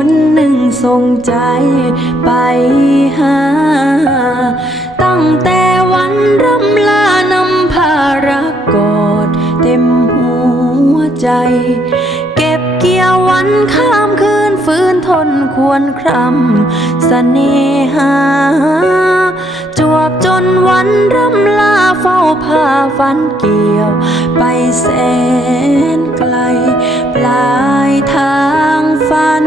คนหนึ่งส่งใจไปหา ตั้งแต่วันรำลานำพารักกอดเต็มหัวใจ เก็บเกี่ยววันข้ามคืนฟื้นทนควรครำเสน่หา จวบจนวันรำลาเฝ้าพาฝันเกี่ยว ไปแสนไกล ปลายทางฝัน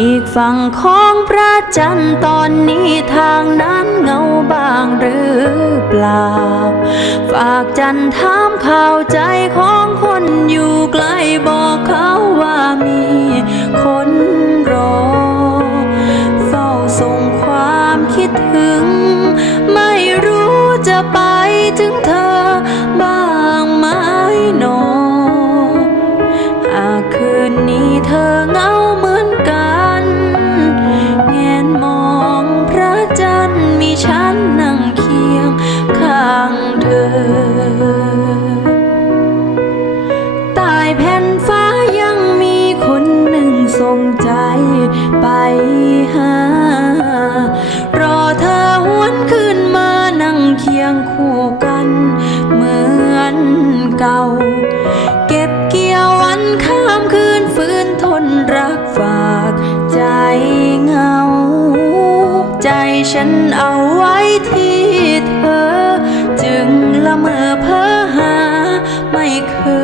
อีกฝั่งของพระจันทร์ตอนนี้ทางนั้นเงาบางหรือเปล่า ฝากจันทร์ถามข่าวใจของคนอยู่ไกลบอกเขาว่ามีคนรอ เฝ้าส่งความคิดถึง ไม่รู้จะไปถึงเธอบ้างไหมหนอ หากคืนนี้เธอเงา งใจไปหา รอเธอหวนขึ้นมานั่งเคียงคู่กัน เหมือนเก่า เก็บเกี่ยววันข้ามคืนฟื้นทนรักฝากใจเงา ใจฉันเอาไว้ที่เธอ จึงละเมอเพ้อหาไม่เคย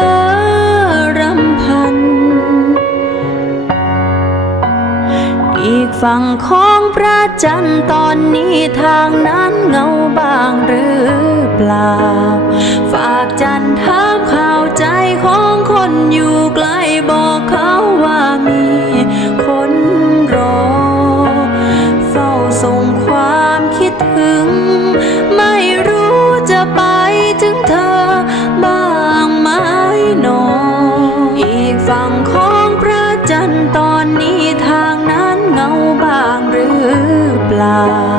ฝั่งของพระจันทร์ตอนนี้ทางนั้นเงาบางหรือเปล่า ฝากจันทร์ถามข่าวใจของคนอยู่ไกลบอกเขาว่ามีคนรอ เฝ้าส่งความคิดถึง ไม่รู้จะไปถึงเธอบ้างไหมหนอ อีกฝั่งของ เ